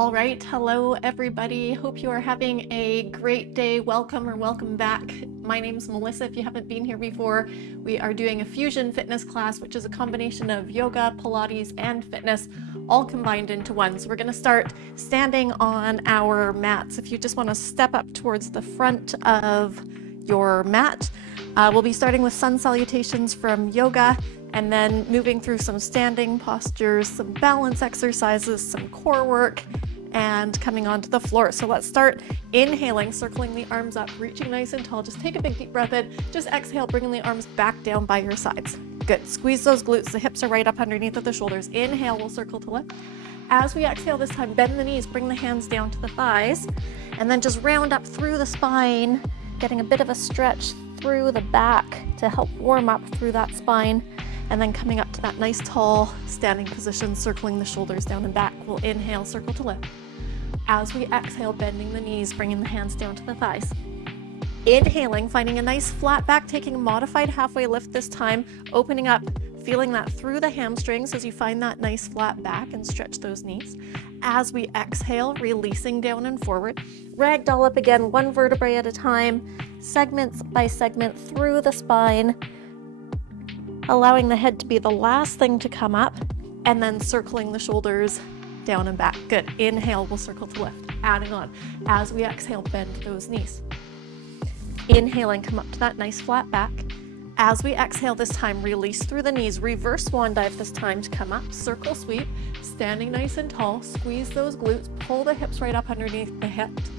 All right, hello everybody. Hope you are having a great day. Welcome or welcome back. My name's Melissa. If you haven't been here before, we are doing a fusion fitness class, which is a combination of yoga, Pilates, and fitness, all combined into one. So we're going to start standing on our mats. If you just want to step up towards the front of your mat, we'll be starting with sun salutations from yoga, and then moving through some standing postures, some balance exercises, some core work, and coming onto the floor. So let's start inhaling, circling the arms up, reaching nice and tall. Just take a big deep breath in. Just exhale, bringing the arms back down by your sides. Good. Squeeze those glutes. The hips are right up underneath of the shoulders. Inhale, we'll circle to lift. As we exhale this time, bend the knees, bring the hands down to the thighs, and then just round up through the spine, getting a bit of a stretch through the back to help warm up through that spine. And then coming up to that nice tall standing position, circling the shoulders down and back. We'll inhale, circle to lift. As we exhale, bending the knees, bringing the hands down to the thighs. Inhaling, finding a nice flat back, taking a modified halfway lift this time, opening up, feeling that through the hamstrings as you find that nice flat back and stretch those knees. As we exhale, releasing down and forward. Ragdoll up again, one vertebrae at a time, segments by segment through the spine, allowing the head to be the last thing to come up, and then circling the shoulders down and back. Good. Inhale, we'll circle to lift. Adding on. As we exhale, bend those knees. Inhaling, come up to that nice flat back. As we exhale this time, release through the knees. Reverse swan dive this time to come up. Circle sweep. Standing nice and tall. Squeeze those glutes. Pull the hips right up underneath the hips,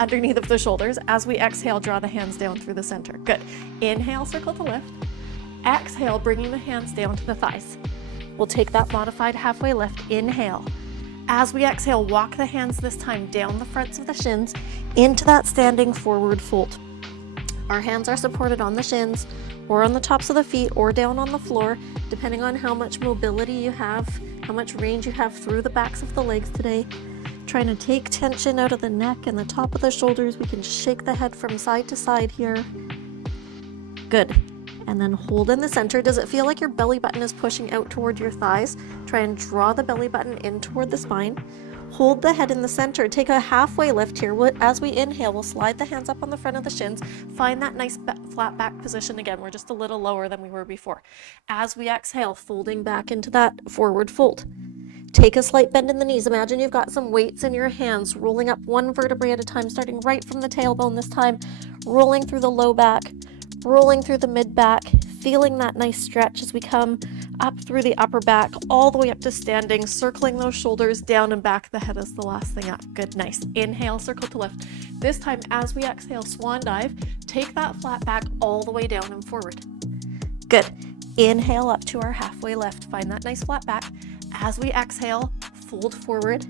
underneath of the shoulders. As we exhale, draw the hands down through the center. Good. Inhale, circle to lift. Exhale, bringing the hands down to the thighs. We'll take that modified halfway lift. Inhale. As we exhale, walk the hands this time down the fronts of the shins into that standing forward fold. Our hands are supported on the shins or on the tops of the feet or down on the floor, depending on how much mobility you have, how much range you have through the backs of the legs today. Trying to take tension out of the neck and the top of the shoulders. We can just shake the head from side to side here. Good. And then hold in the center. Does it feel like your belly button is pushing out toward your thighs? Try and draw the belly button in toward the spine. Hold the head in the center. Take a halfway lift here. As we inhale, we'll slide the hands up on the front of the shins. Find that nice flat back position again. We're just a little lower than we were before. As we exhale, folding back into that forward fold. Take a slight bend in the knees. Imagine you've got some weights in your hands, rolling up one vertebrae at a time, starting right from the tailbone this time, rolling through the low back, rolling through the mid back, feeling that nice stretch as we come up through the upper back, all the way up to standing, circling those shoulders down and back. The head is the last thing up. Good, nice. Inhale, circle to lift. This time, as we exhale, swan dive, take that flat back all the way down and forward. Good. Inhale up to our halfway lift. Find that nice flat back. As we exhale, fold forward.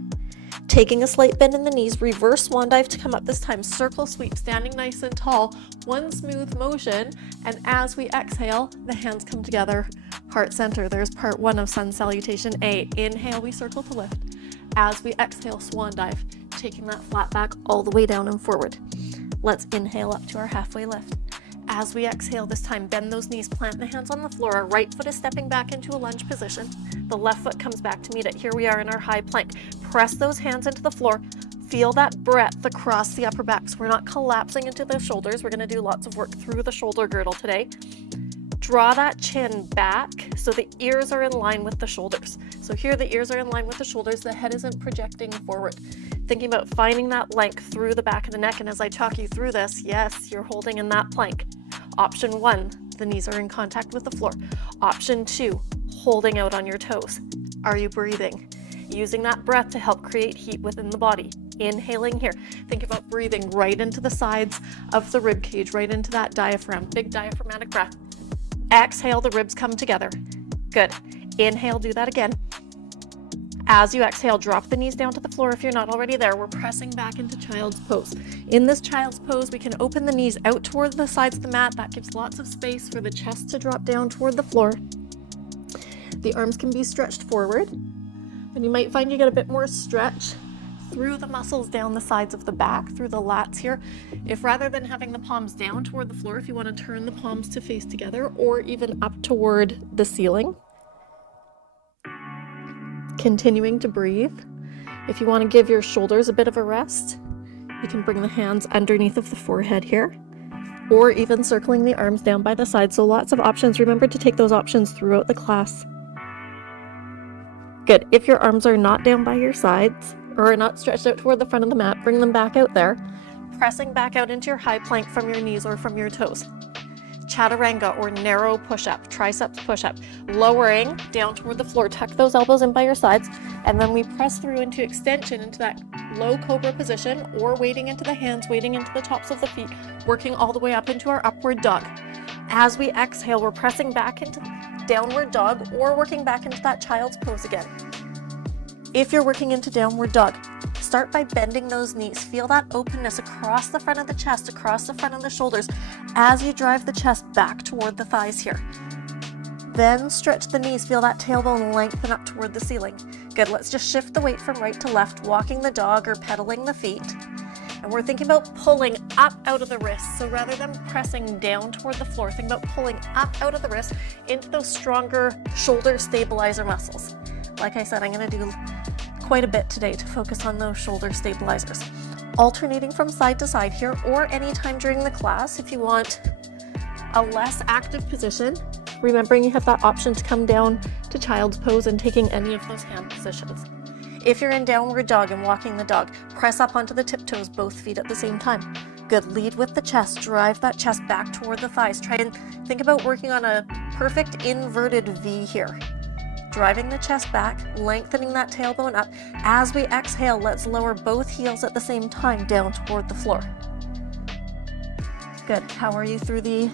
Taking a slight bend in the knees, reverse swan dive to come up this time, circle sweep, standing nice and tall, one smooth motion, and as we exhale, the hands come together, heart center. There's part one of sun salutation A. Inhale, we circle to lift. As we exhale, swan dive, taking that flat back all the way down and forward. Let's inhale up to our halfway lift. As we exhale this time, bend those knees, plant the hands on the floor. Our right foot is stepping back into a lunge position. The left foot comes back to meet it. Here we are in our high plank. Press those hands into the floor. Feel that breadth across the upper back. So we're not collapsing into the shoulders. We're going to do lots of work through the shoulder girdle today. Draw that chin back so the ears are in line with the shoulders. So here the ears are in line with the shoulders. The head isn't projecting forward. Thinking about finding that length through the back of the neck. And as I talk you through this, yes, you're holding in that plank. Option one, the knees are in contact with the floor. Option two, holding out on your toes. Are you breathing? Using that breath to help create heat within the body. Inhaling here. Think about breathing right into the sides of the rib cage, right into that diaphragm. Big diaphragmatic breath. Exhale, the ribs come together. Good. Inhale, do that again. As you exhale, drop the knees down to the floor if you're not already there. We're pressing back into child's pose. In this child's pose, we can open the knees out toward the sides of the mat. That gives lots of space for the chest to drop down toward the floor. The arms can be stretched forward. And you might find you get a bit more stretch through the muscles down the sides of the back, through the lats here. If rather than having the palms down toward the floor, if you want to turn the palms to face together or even up toward the ceiling. Continuing to breathe. If you want to give your shoulders a bit of a rest, you can bring the hands underneath of the forehead here, or even circling the arms down by the side. So lots of options. Remember to take those options throughout the class. Good. If your arms are not down by your sides or are not stretched out toward the front of the mat, bring them back out there, pressing back out into your high plank from your knees or from your toes. Chaturanga or narrow push-up, triceps push-up, lowering down toward the floor. Tuck those elbows in by your sides, and then we press through into extension into that low cobra position, or wading into the hands, wading into the tops of the feet, working all the way up into our upward dog. As we exhale, we're pressing back into downward dog or working back into that child's pose again. If you're working into downward dog, start by bending those knees. Feel that openness across the front of the chest, across the front of the shoulders as you drive the chest back toward the thighs here. Then stretch the knees. Feel that tailbone lengthen up toward the ceiling. Good. Let's just shift the weight from right to left, walking the dog or pedaling the feet. And we're thinking about pulling up out of the wrists. So rather than pressing down toward the floor, think about pulling up out of the wrist into those stronger shoulder stabilizer muscles. Like I said, I'm going to do quite a bit today to focus on those shoulder stabilizers. Alternating from side to side here, or anytime during the class if you want a less active position, remembering you have that option to come down to child's pose and taking any of those hand positions. If you're in downward dog and walking the dog, press up onto the tiptoes, both feet at the same time. Good. Lead with the chest. Drive that chest back toward the thighs. Try and think about working on a perfect inverted V here. Driving the chest back, lengthening that tailbone up. As we exhale, let's lower both heels at the same time down toward the floor. Good. How are you through the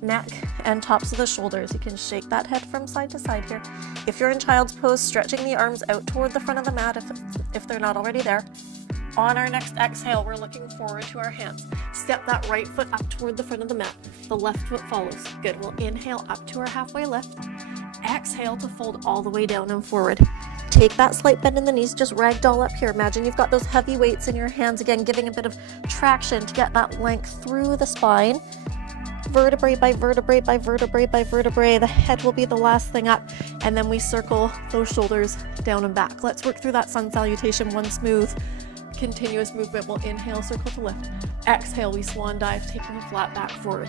neck and tops of the shoulders? You can shake that head from side to side here. If you're in child's pose, stretching the arms out toward the front of the mat if they're not already there. On our next exhale, we're looking forward to our hands. Step that right foot up toward the front of the mat. The left foot follows. Good. We'll inhale up to our halfway lift. Exhale to fold all the way down and forward. Take that slight bend in the knees, just ragdoll up here. Imagine you've got those heavy weights in your hands, again, giving a bit of traction to get that length through the spine. Vertebrae by vertebrae by vertebrae by vertebrae. The head will be the last thing up, and then we circle those shoulders down and back. Let's work through that sun salutation, one smooth, continuous movement. We'll inhale, circle to lift. Exhale, we swan dive, taking a flat back forward.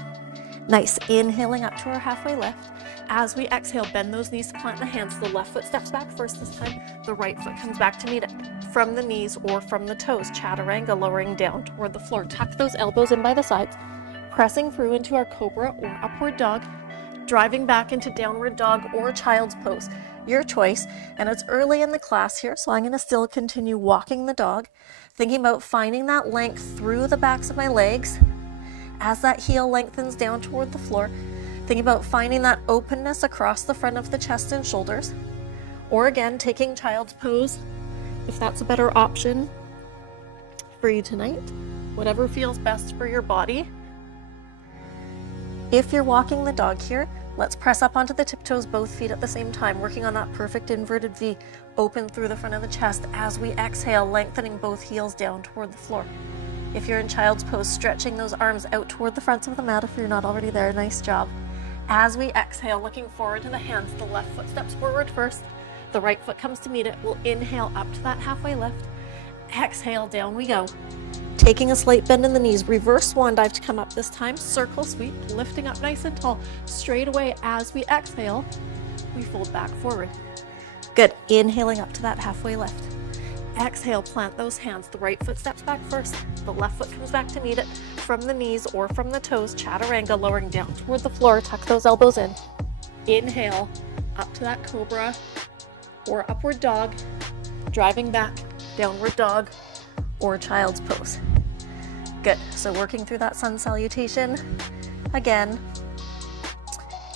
Nice. Inhaling up to our halfway lift. As we exhale, bend those knees to plant the hands. The left foot steps back first this time. The right foot comes back to meet it. From the knees or from the toes. Chaturanga, lowering down toward the floor. Tuck those elbows in by the sides. Pressing through into our cobra or upward dog. Driving back into downward dog or child's pose. Your choice. And it's early in the class here, so I'm going to still continue walking the dog. Thinking about finding that length through the backs of my legs. As that heel lengthens down toward the floor, think about finding that openness across the front of the chest and shoulders. Or again, taking child's pose, if that's a better option for you tonight. Whatever feels best for your body. If you're walking the dog here, let's press up onto the tiptoes, both feet at the same time, working on that perfect inverted V, open through the front of the chest as we exhale, lengthening both heels down toward the floor. If you're in child's pose, stretching those arms out toward the fronts of the mat if you're not already there. Nice job. As we exhale, looking forward to the hands, the left foot steps forward first. The right foot comes to meet it. We'll inhale up to that halfway lift. Exhale, down we go. Taking a slight bend in the knees, reverse swan dive to come up this time. Circle sweep, lifting up nice and tall. Straight away as we exhale, we fold back forward. Good. Inhaling up to that halfway lift. Exhale, plant those hands. The right foot steps back first. The left foot comes back to meet it from the knees or from the toes. Chaturanga, lowering down toward the floor. Tuck those elbows in. Inhale up to that cobra or upward dog. Driving back, downward dog or child's pose. Good. So working through that sun salutation. Again,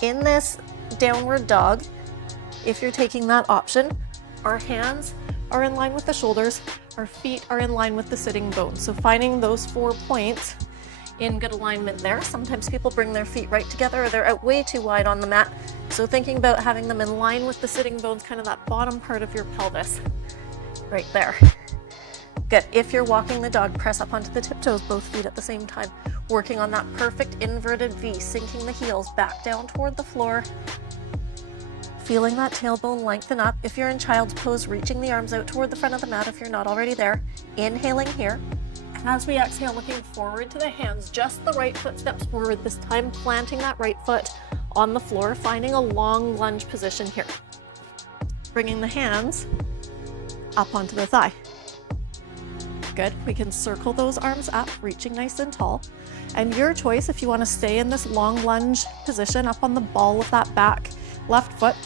in this downward dog, if you're taking that option, our hands are in line with the shoulders, our feet are in line with the sitting bones. So finding those 4 points in good alignment there. Sometimes people bring their feet right together or they're out way too wide on the mat. So thinking about having them in line with the sitting bones, kind of that bottom part of your pelvis, right there. Good. If you're walking the dog, press up onto the tiptoes, both feet at the same time. Working on that perfect inverted V, sinking the heels back down toward the floor. Feeling that tailbone lengthen up. If you're in child's pose, reaching the arms out toward the front of the mat if you're not already there. Inhaling here. As we exhale, looking forward to the hands, just the right foot steps forward, this time planting that right foot on the floor, finding a long lunge position here. Bringing the hands up onto the thigh. Good. We can circle those arms up, reaching nice and tall. And your choice if you want to stay in this long lunge position up on the ball of that back left foot,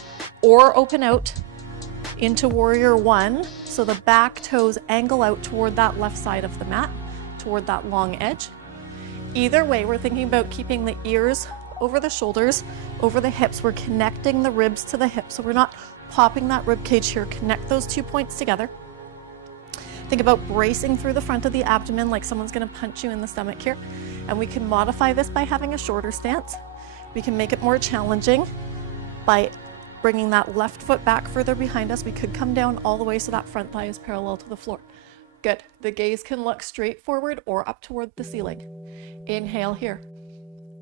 or open out into warrior one, so the back toes angle out toward that left side of the mat, toward that long edge. Either way, we're thinking about keeping the ears over the shoulders, over the hips. We're connecting the ribs to the hips, so we're not popping that rib cage here. Connect those 2 points together. Think about bracing through the front of the abdomen like someone's going to punch you in the stomach here. And we can modify this by having a shorter stance. We can make it more challenging by bringing that left foot back further behind us. We could come down all the way so that front thigh is parallel to the floor. Good. The gaze can look straight forward or up toward the ceiling. Inhale here.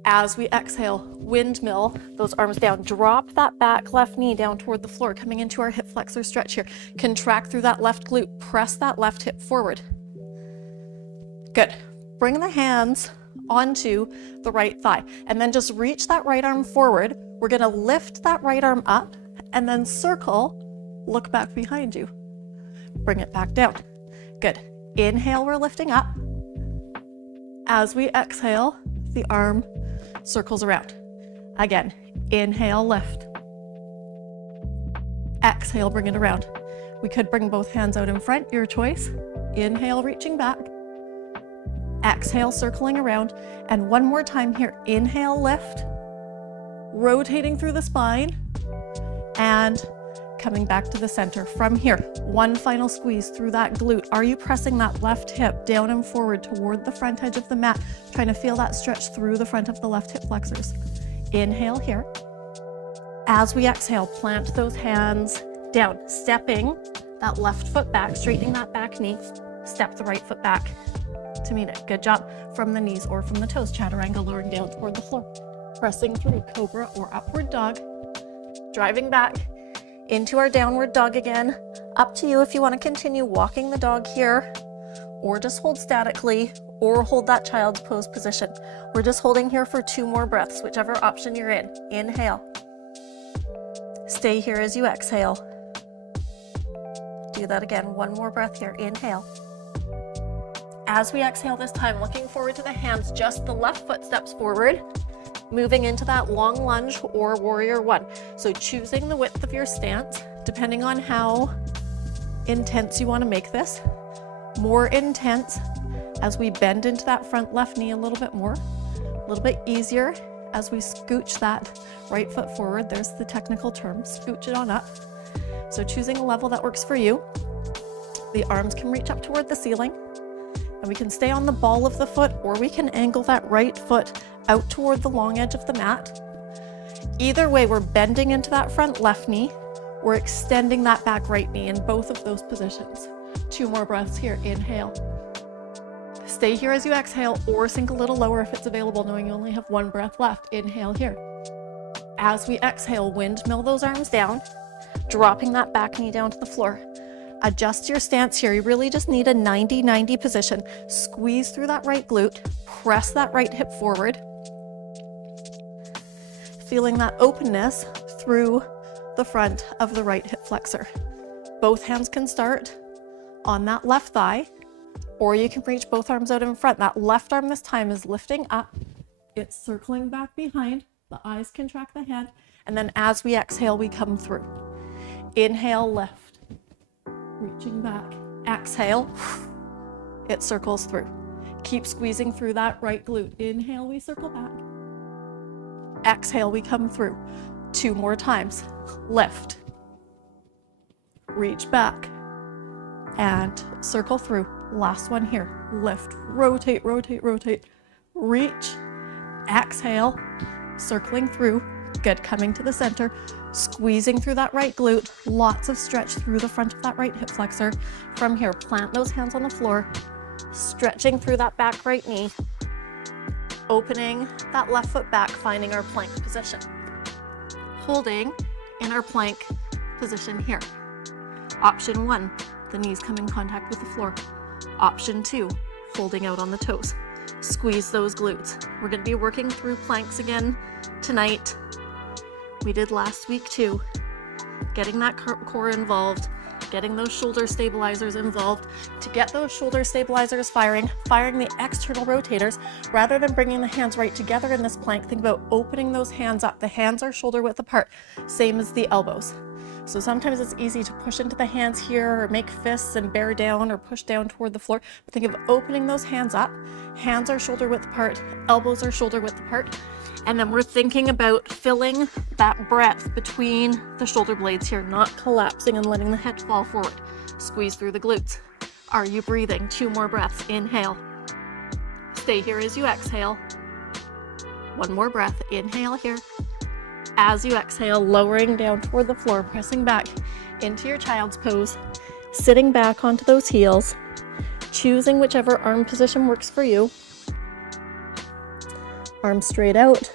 As we exhale, windmill those arms down. Drop that back left knee down toward the floor, coming into our hip flexor stretch here. Contract through that left glute. Press that left hip forward. Good. Bring the hands onto the right thigh, and then just reach that right arm forward. We're going to lift that right arm up and then circle, look back behind you. Bring it back down. Good. Inhale, we're lifting up. As we exhale, the arm circles around. Again, inhale, lift. Exhale, bring it around. We could bring both hands out in front, your choice. Inhale, reaching back. Exhale, circling around. And one more time here. Inhale, lift. Rotating through the spine. And coming back to the center. From here, one final squeeze through that glute. Are you pressing that left hip down and forward toward the front edge of the mat? Trying to feel that stretch through the front of the left hip flexors. Inhale here. As we exhale, plant those hands down, stepping that left foot back, straightening that back knee. Step the right foot back to meet it. Good job. From the knees or from the toes, chaturanga, lowering down toward the floor. Pressing through cobra or upward dog. Driving back into our downward dog again. Up to you if you want to continue walking the dog here, or just hold statically, or hold that child's pose position. We're just holding here for 2 more breaths, whichever option you're in. Inhale. Stay here as you exhale. Do that again. 1 more breath here. Inhale. As we exhale this time, looking forward to the hands, just the left foot steps forward, moving into that long lunge or warrior one. So choosing the width of your stance, depending on how intense you want to make this. More intense as we bend into that front left knee a little bit more. A little bit easier as we scooch that right foot forward. There's the technical term, scooch it on up. So choosing a level that works for you. The arms can reach up toward the ceiling, and we can stay on the ball of the foot, or we can angle that right foot out toward the long edge of the mat. Either way, we're bending into that front left knee. We're extending that back right knee in both of those positions. 2 more breaths here. Inhale. Stay here as you exhale, or sink a little lower if it's available, knowing you only have 1 breath left. Inhale here. As we exhale, windmill those arms down, dropping that back knee down to the floor. Adjust your stance here. You really just need a 90-90 position. Squeeze through that right glute. Press that right hip forward. Feeling that openness through the front of the right hip flexor. Both hands can start on that left thigh, or you can reach both arms out in front. That left arm this time is lifting up. It's circling back behind. The eyes contract the head. And then as we exhale, we come through. Inhale, lift. Reaching back. Exhale. It circles through. Keep squeezing through that right glute. Inhale, we circle back. Exhale, we come through. 2 more times. Lift. Reach back. And circle through. Last one here. Lift. Rotate, rotate, rotate. Reach. Exhale. Circling through. Good. Coming to the center. Squeezing through that right glute. Lots of stretch through the front of that right hip flexor. From here, plant those hands on the floor. Stretching through that back right knee. Opening that left foot back, finding our plank position. Holding in our plank position here. Option 1, the knees come in contact with the floor. Option 2, folding out on the toes. Squeeze those glutes. We're going to be working through planks again tonight. We did last week too. Getting that core involved, getting those shoulder stabilizers involved. To get those shoulder stabilizers firing the external rotators, rather than bringing the hands right together in this plank, think about opening those hands up. The hands are shoulder width apart, same as the elbows. So sometimes it's easy to push into the hands here or make fists and bear down or push down toward the floor. But think of opening those hands up. Hands are shoulder width apart, elbows are shoulder width apart. And then we're thinking about filling that breadth between the shoulder blades here, not collapsing and letting the head fall forward. Squeeze through the glutes. Are you breathing? 2 more breaths. Inhale. Stay here as you exhale. 1 more breath. Inhale here. As you exhale, lowering down toward the floor, pressing back into your child's pose, sitting back onto those heels, choosing whichever arm position works for you. Arms straight out,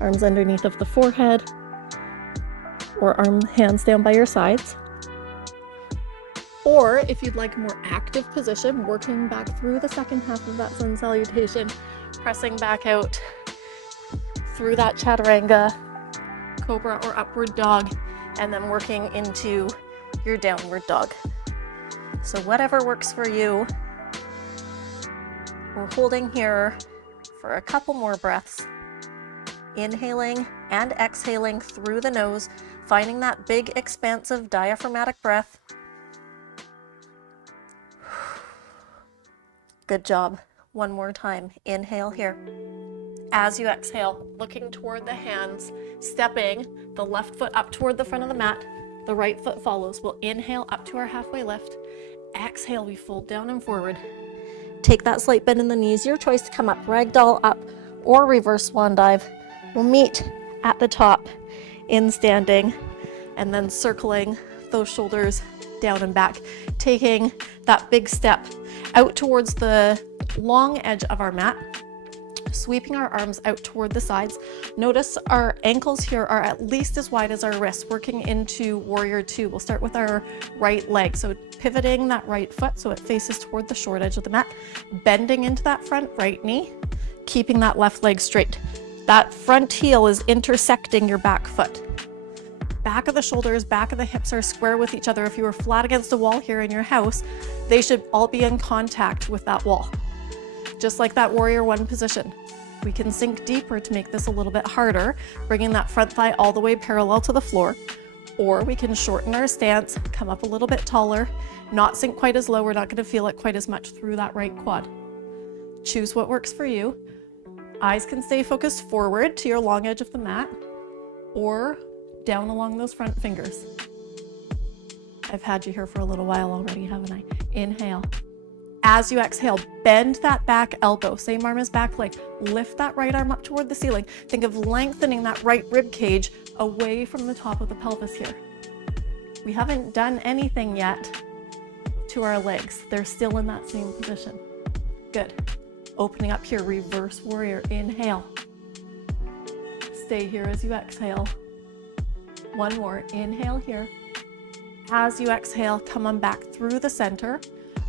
arms underneath of the forehead, or hands down by your sides. Or if you'd like a more active position, working back through the second half of that sun salutation, pressing back out through that chaturanga, cobra or upward dog, and then working into your downward dog. So whatever works for you. We're holding here for a couple more breaths. Inhaling and exhaling through the nose, finding that big expansive diaphragmatic breath. Good job. 1 more time. Inhale here. As you exhale, looking toward the hands, stepping the left foot up toward the front of the mat, the right foot follows. We'll inhale up to our halfway lift. Exhale, we fold down and forward. Take that slight bend in the knees, your choice to come up, ragdoll up, or reverse swan dive. We'll meet at the top in standing, and then circling those shoulders down and back, taking that big step out towards the long edge of our mat, sweeping our arms out toward the sides. Notice our ankles here are at least as wide as our wrists, working into warrior 2. We'll start with our right leg. So pivoting that right foot so it faces toward the short edge of the mat, bending into that front right knee, keeping that left leg straight. That front heel is intersecting your back foot. Back of the shoulders, back of the hips are square with each other. If you were flat against a wall here in your house, they should all be in contact with that wall. Just like that warrior 1 position. We can sink deeper to make this a little bit harder, bringing that front thigh all the way parallel to the floor. Or we can shorten our stance, come up a little bit taller, not sink quite as low. We're not going to feel it quite as much through that right quad. Choose what works for you. Eyes can stay focused forward to your long edge of the mat, or down along those front fingers. I've had you here for a little while already, haven't I? Inhale. As you exhale, bend that back elbow, same arm as back leg. Lift that right arm up toward the ceiling. Think of lengthening that right rib cage away from the top of the pelvis here. We haven't done anything yet to our legs. They're still in that same position. Good. Opening up here, reverse warrior. Inhale. Stay here as you exhale. 1 more. Inhale here. As you exhale, come on back through the center.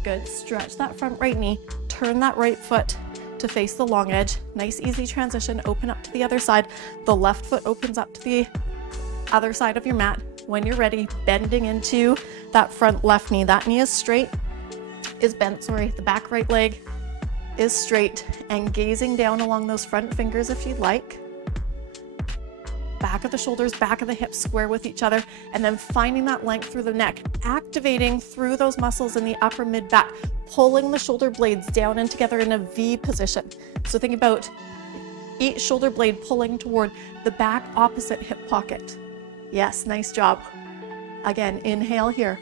Good. Stretch that front right knee. Turn that right foot to face the long edge. Nice, easy transition. Open up to the other side. The left foot opens up to the other side of your mat. When you're ready, bending into that front left knee. That knee is bent, the back right leg is straight, and gazing down along those front fingers if you'd like. Back of the shoulders, back of the hips square with each other, and then finding that length through the neck, activating through those muscles in the upper mid back, pulling the shoulder blades down and together in a V position. So think about each shoulder blade pulling toward the back opposite hip pocket. Yes, nice job. Again, inhale here.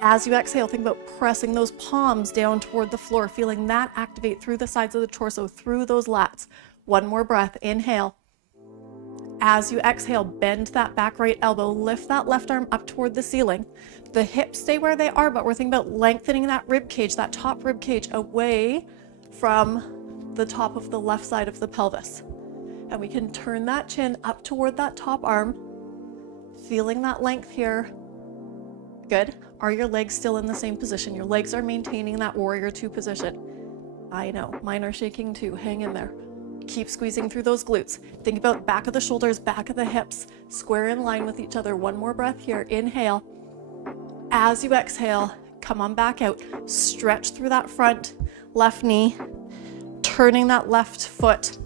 As you exhale, think about pressing those palms down toward the floor, feeling that activate through the sides of the torso, through those lats. 1 more breath, inhale. As you exhale, bend that back right elbow, lift that left arm up toward the ceiling. The hips stay where they are, but we're thinking about lengthening that rib cage, that top rib cage, away from the top of the left side of the pelvis. And we can turn that chin up toward that top arm, Feeling that length here. Good. Are your legs still in the same position? Your legs are maintaining that warrior two position. I know, mine are shaking too. Hang in there. Keep squeezing through those glutes. Think about back of the shoulders, back of the hips, square in line with each other. One more breath here. Inhale. As you exhale, come on back out. Stretch through that front left knee, turning that left foot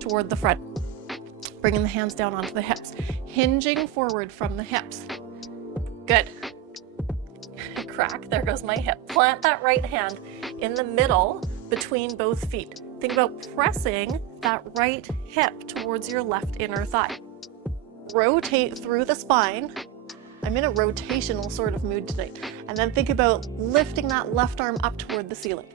toward the front. Bringing the hands down onto the hips, hinging forward from the hips. Good. Crack, there goes my hip. Plant that right hand in the middle between both feet. Think about pressing that right hip towards your left inner thigh. Rotate through the spine. I'm in a rotational sort of mood today. And then think about lifting that left arm up toward the ceiling.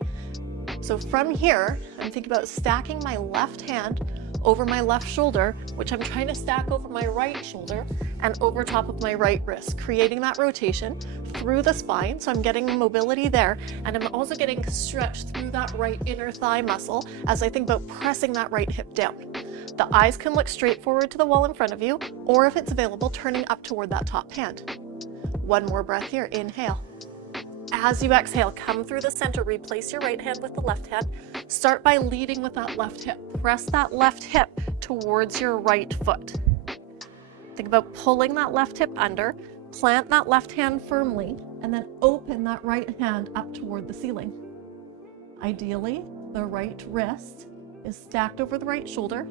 So from here, I'm thinking about stacking my left hand over my left shoulder, which I'm trying to stack over my right shoulder and over top of my right wrist, creating that rotation through the spine. So I'm getting mobility there, and I'm also getting stretch through that right inner thigh muscle as I think about pressing that right hip down. The eyes can look straight forward to the wall in front of you, or if it's available, turning up toward that top hand. One more breath here. Inhale. As you exhale, come through the center, replace your right hand with the left hand. Start by leading with that left hip. Press that left hip towards your right foot. Think about pulling that left hip under, plant that left hand firmly, and then open that right hand up toward the ceiling. Ideally, the right wrist is stacked over the right shoulder,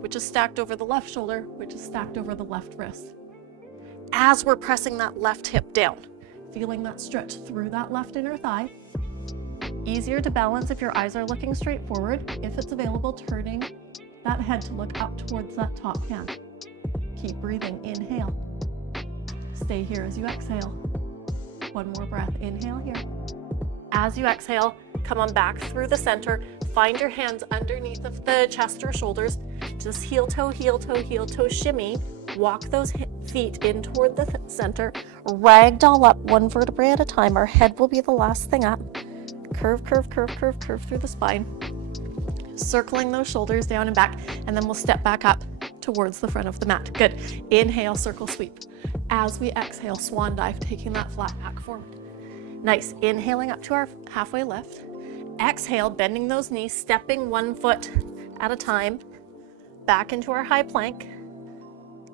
which is stacked over the left shoulder, which is stacked over the left wrist. As we're pressing that left hip down, feeling that stretch through that left inner thigh. Easier to balance if your eyes are looking straight forward. If it's available, turning that head to look up towards that top hand. Keep breathing. Inhale. Stay here as you exhale. One more breath. Inhale here. As you exhale, come on back through the center. Find your hands underneath of the chest or shoulders. Just heel toe, heel toe, heel toe, shimmy. Walk those feet in toward the center. Ragdoll up one vertebrae at a time. Our head will be the last thing up. Curve, curve, curve, curve, curve through the spine. Circling those shoulders down and back, and then we'll step back up towards the front of the mat. Good. Inhale, circle sweep. As we exhale, swan dive, taking that flat back forward. Nice. Inhaling up to our halfway lift. Exhale, bending those knees, stepping one foot at a time back into our high plank.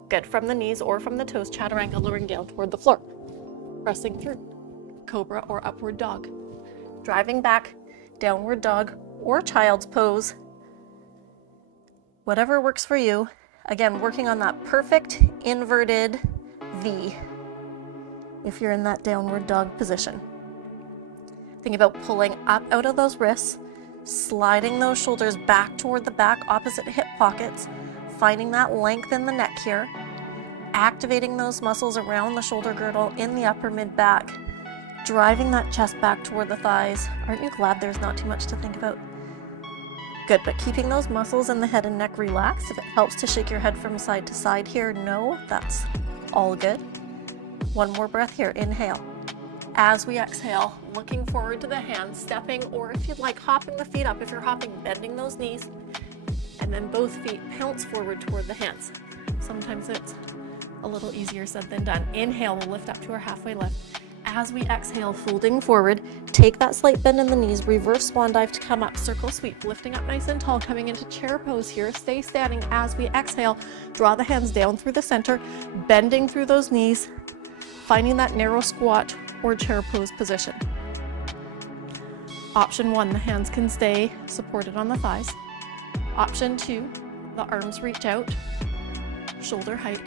Good. From the knees or from the toes, chaturanga, lowering down toward the floor. Pressing through. Cobra or upward dog. Driving back, downward dog or child's pose. Whatever works for you. Again, working on that perfect inverted V if you're in that downward dog position. Think about pulling up out of those wrists, sliding those shoulders back toward the back opposite hip pockets, finding that length in the neck here, activating those muscles around the shoulder girdle in the upper mid back, driving that chest back toward the thighs. Aren't you glad there's not too much to think about? Good, but keeping those muscles in the head and neck relaxed. If it helps to shake your head from side to side here, no, that's all good. One more breath here. Inhale. As we exhale, looking forward to the hands, stepping, or if you'd like, hopping the feet up. If you're hopping, bending those knees, and then both feet pounce forward toward the hands. Sometimes it's a little easier said than done. Inhale, we'll lift up to our halfway lift. As we exhale, folding forward, take that slight bend in the knees, reverse swan dive to come up, circle sweep, lifting up nice and tall, coming into chair pose here. Stay standing as we exhale. Draw the hands down through the center, bending through those knees, finding that narrow squat or chair pose position. Option 1, the hands can stay supported on the thighs. Option 2, the arms reach out, shoulder height.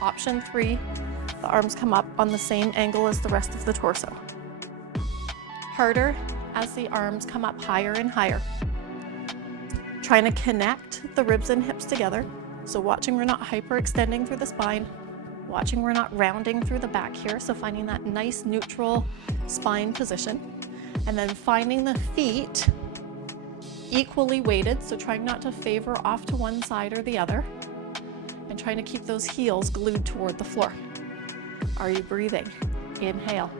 Option 3, the arms come up on the same angle as the rest of the torso. Harder as the arms come up higher and higher. Trying to connect the ribs and hips together. So watching we're not hyperextending through the spine. Watching we're not rounding through the back here. So finding that nice neutral spine position. And then finding the feet equally weighted. So trying not to favor off to one side or the other. And trying to keep those heels glued toward the floor. Are you breathing? Inhale.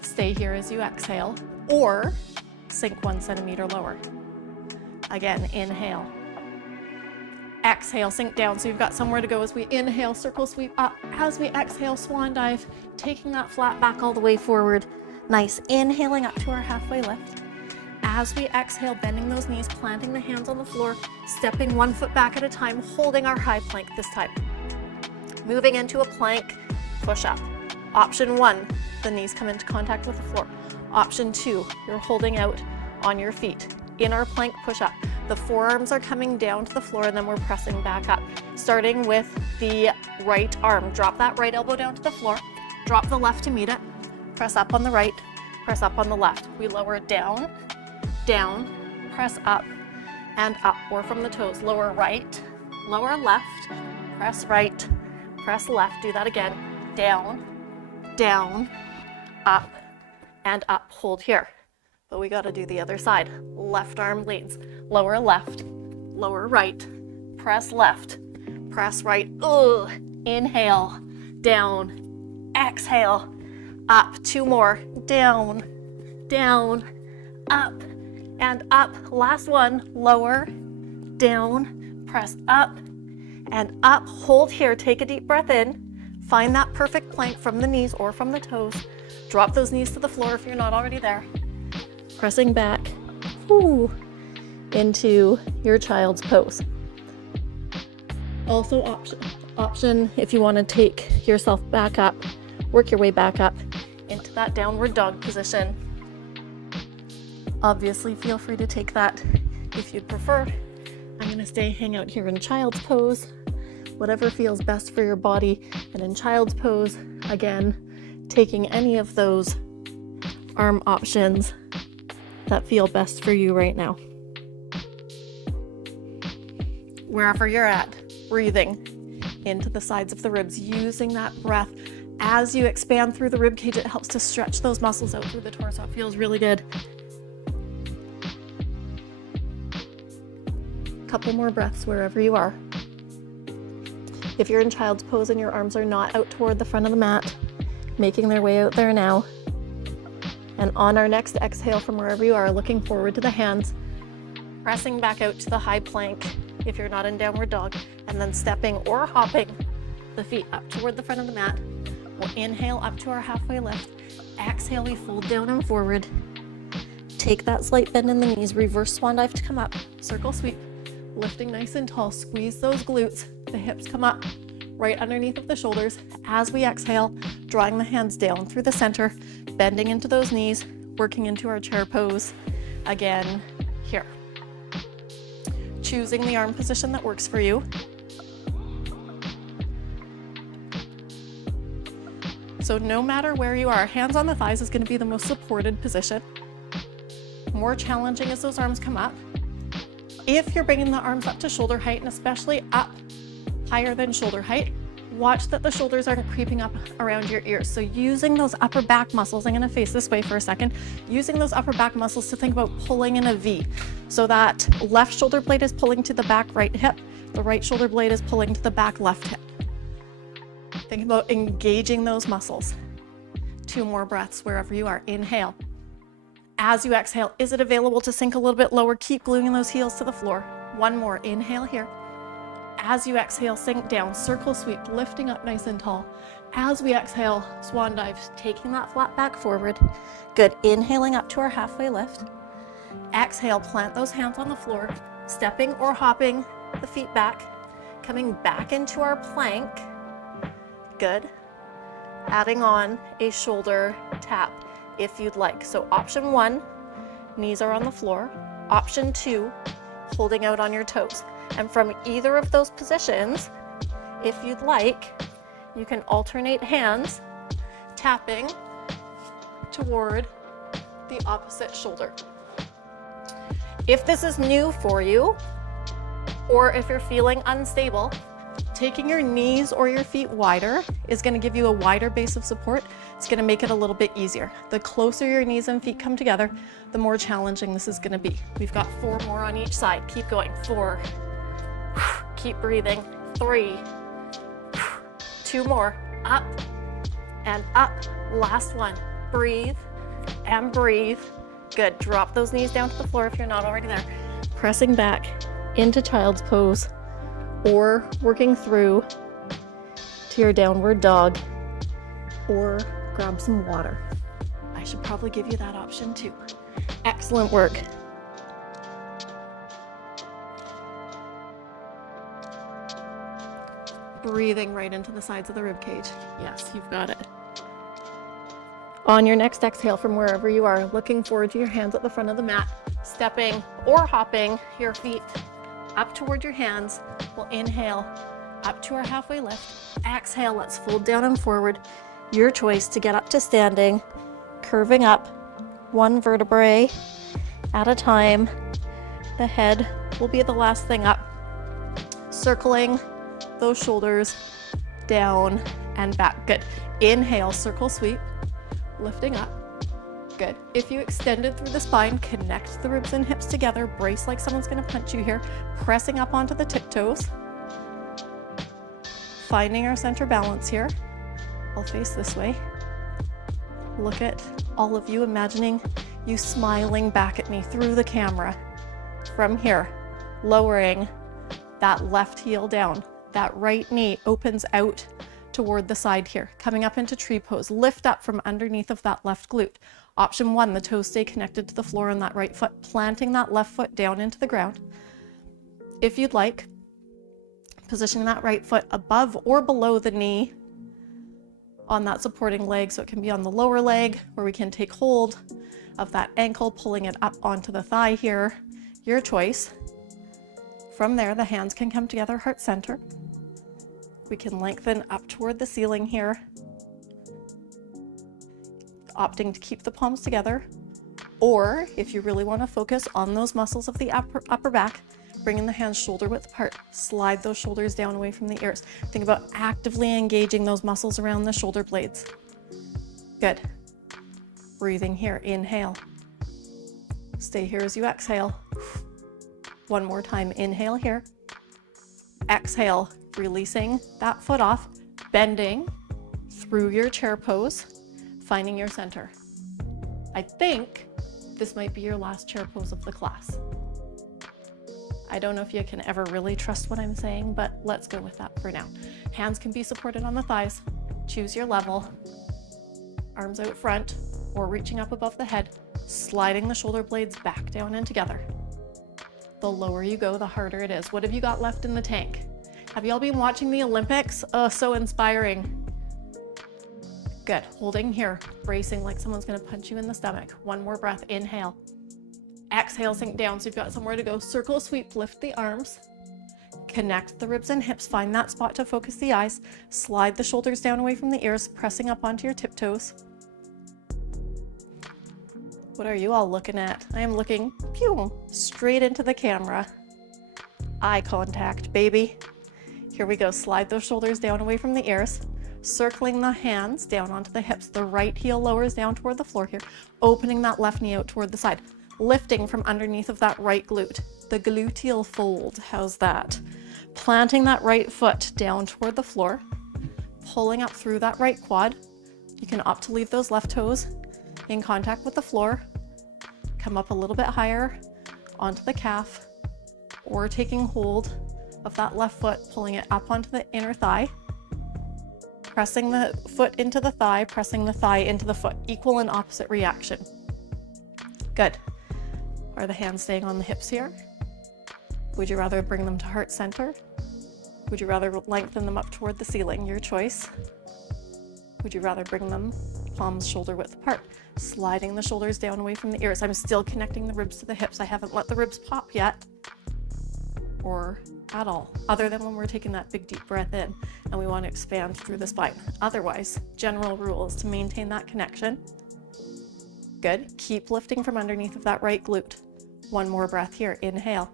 Stay here as you exhale, or sink 1 centimeter lower. Again, inhale. Exhale, sink down. So you've got somewhere to go as we inhale, circle sweep up. As we exhale, swan dive, taking that flat back all the way forward. Nice. Inhaling up to our halfway lift. As we exhale, bending those knees, planting the hands on the floor, stepping one foot back at a time, holding our high plank this time. Moving into a plank, push up. Option 1, the knees come into contact with the floor. Option 2, you're holding out on your feet. In our plank push up, the forearms are coming down to the floor and then we're pressing back up. Starting with the right arm, drop that right elbow down to the floor, drop the left to meet it, press up on the right, press up on the left. We lower it down, down, press up and up, or from the toes. Lower right, lower left, press right, press left. Do that again. Down, down, up, and up. Hold here. But we got to do the other side. Left arm leads. Lower left, lower right, press left, press right. Ugh. Inhale, down, exhale, up. 2 more. Down, down, up, and up. Last one. Lower, down, press up, and up. Hold here. Take a deep breath in. Find that perfect plank from the knees or from the toes. Drop those knees to the floor if you're not already there. Pressing back into your child's pose. Also option if you want to take yourself back up, work your way back up into that downward dog position. Obviously feel free to take that if you'd prefer. I'm going to hang out here in child's pose. Whatever feels best for your body. And in child's pose, again, taking any of those arm options that feel best for you right now. Wherever you're at, breathing into the sides of the ribs, using that breath. As you expand through the rib cage, it helps to stretch those muscles out through the torso. It feels really good. Couple more breaths wherever you are. If you're in child's pose and your arms are not out toward the front of the mat, making their way out there now. And on our next exhale from wherever you are, looking forward to the hands, pressing back out to the high plank if you're not in downward dog, and then stepping or hopping the feet up toward the front of the mat. We'll inhale up to our halfway lift. Exhale, we fold down and forward. Take that slight bend in the knees, reverse swan dive to come up, circle sweep, lifting nice and tall, squeeze those glutes, the hips come up right underneath of the shoulders. As we exhale, drawing the hands down through the center, bending into those knees, working into our chair pose. Again, here. Choosing the arm position that works for you. So no matter where you are, hands on the thighs is going to be the most supported position. More challenging as those arms come up. If you're bringing the arms up to shoulder height, and especially up higher than shoulder height, watch that the shoulders aren't creeping up around your ears. So using those upper back muscles, I'm going to face this way for a second, using those upper back muscles to think about pulling in a V. So that left shoulder blade is pulling to the back right hip, the right shoulder blade is pulling to the back left hip. Think about engaging those muscles. 2 more breaths wherever you are. Inhale. As you exhale, is it available to sink a little bit lower? Keep gluing those heels to the floor. 1 more. Inhale here. As you exhale, sink down, circle sweep, lifting up nice and tall. As we exhale, swan dive, taking that flat back forward. Good. Inhaling up to our halfway lift. Exhale, plant those hands on the floor, stepping or hopping the feet back, coming back into our plank. Good. Adding on a shoulder tap if you'd like. So option 1, knees are on the floor. Option 2, holding out on your toes. And from either of those positions, if you'd like, you can alternate hands, tapping toward the opposite shoulder. If this is new for you, or if you're feeling unstable, taking your knees or your feet wider is going to give you a wider base of support. It's going to make it a little bit easier. The closer your knees and feet come together, the more challenging this is going to be. We've got 4 more on each side. Keep going. 4. Keep breathing. 3. 2 more. Up and up. Last one. Breathe and breathe. Good. Drop those knees down to the floor if you're not already there. Pressing back into child's pose. or working through to your downward dog, or grab some water. I should probably give you that option too. Excellent work. Breathing right into the sides of the rib cage. Yes, you've got it. On your next exhale from wherever you are, looking forward to your hands at the front of the mat, stepping or hopping your feet up toward your hands. We'll inhale up to our halfway lift. Exhale, let's fold down and forward. Your choice to get up to standing, curving up one vertebrae at a time. The head will be the last thing up, circling those shoulders down and back. Good. Inhale, circle sweep, lifting up. Good. If you extended through the spine, connect the ribs and hips together, brace like someone's going to punch you here, pressing up onto the tiptoes, finding our center balance here. I'll face this way. Look at all of you, imagining you smiling back at me through the camera. From here, lowering that left heel down. That right knee opens out toward the side here, coming up into tree pose. Lift up from underneath of that left glute. Option 1, the toes stay connected to the floor on that right foot, planting that left foot down into the ground. If you'd like, positioning that right foot above or below the knee on that supporting leg, so it can be on the lower leg, where we can take hold of that ankle, pulling it up onto the thigh here. Your choice. From there, the hands can come together, heart center. We can lengthen up toward the ceiling here, opting to keep the palms together. Or if you really want to focus on those muscles of the upper back, bringing the hands shoulder width apart, slide those shoulders down away from the ears. Think about actively engaging those muscles around the shoulder blades. Good. Breathing here, inhale. Stay here as you exhale. One more time, inhale here. Exhale, releasing that foot off, bending through your chair pose, finding your center. I think this might be your last chair pose of the class. I don't know if you can ever really trust what I'm saying, but let's go with that for now. Hands can be supported on the thighs. Choose your level. Arms out front or reaching up above the head, sliding the shoulder blades back down and together. The lower you go, the harder it is. What have you got left in the tank? Have you all been watching the Olympics? Oh, so inspiring. Good. Holding here, bracing like someone's going to punch you in the stomach. One more breath. Inhale. Exhale, sink down so you've got somewhere to go. Circle sweep, lift the arms. Connect the ribs and hips. Find that spot to focus the eyes. Slide the shoulders down away from the ears, pressing up onto your tiptoes. What are you all looking at? I am looking straight into the camera. Eye contact, baby. Here we go. Slide those shoulders down away from the ears, circling the hands down onto the hips. The right heel lowers down toward the floor here, opening that left knee out toward the side, lifting from underneath of that right glute. The gluteal fold, how's that? Planting that right foot down toward the floor, pulling up through that right quad. You can opt to leave those left toes in contact with the floor. Come up a little bit higher onto the calf, or taking hold of that left foot, pulling it up onto the inner thigh, pressing the foot into the thigh, pressing the thigh into the foot. Equal and opposite reaction. Good. Are the hands staying on the hips here? Would you rather bring them to heart center? Would you rather lengthen them up toward the ceiling? Your choice. Would you rather bring them palms shoulder width apart, sliding the shoulders down away from the ears? I'm still connecting the ribs to the hips. I haven't let the ribs pop yet, or at all, other than when we're taking that big deep breath in and we want to expand through the spine. Otherwise, general rule is to maintain that connection. Good. Keep lifting from underneath of that right glute. One more breath here. Inhale.